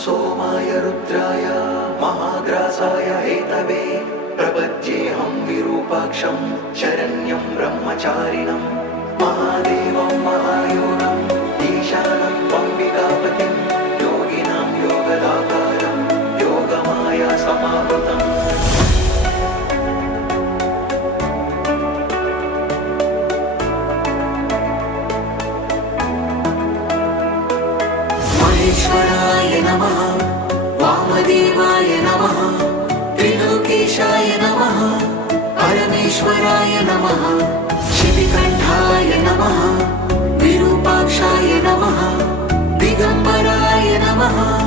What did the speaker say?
सोमाय रुद्राय महाग्रासाय हेतवे प्रपद्येऽहं विरूपाक्षं शरण्यं ब्रह्मचारिणं महादेवं महायोगम् ईशानं त्वम्बिकापतिं योगिनां योगदातारं योगमाया समावृतम् महेश्वराय नमः, वामदेवाय नमः, त्रिलोकेशाय नमः, परमेश्वराय नमः, शितिकण्ठाय नमः, विरूपाक्षाय नमः, दिगम्बराय नमः।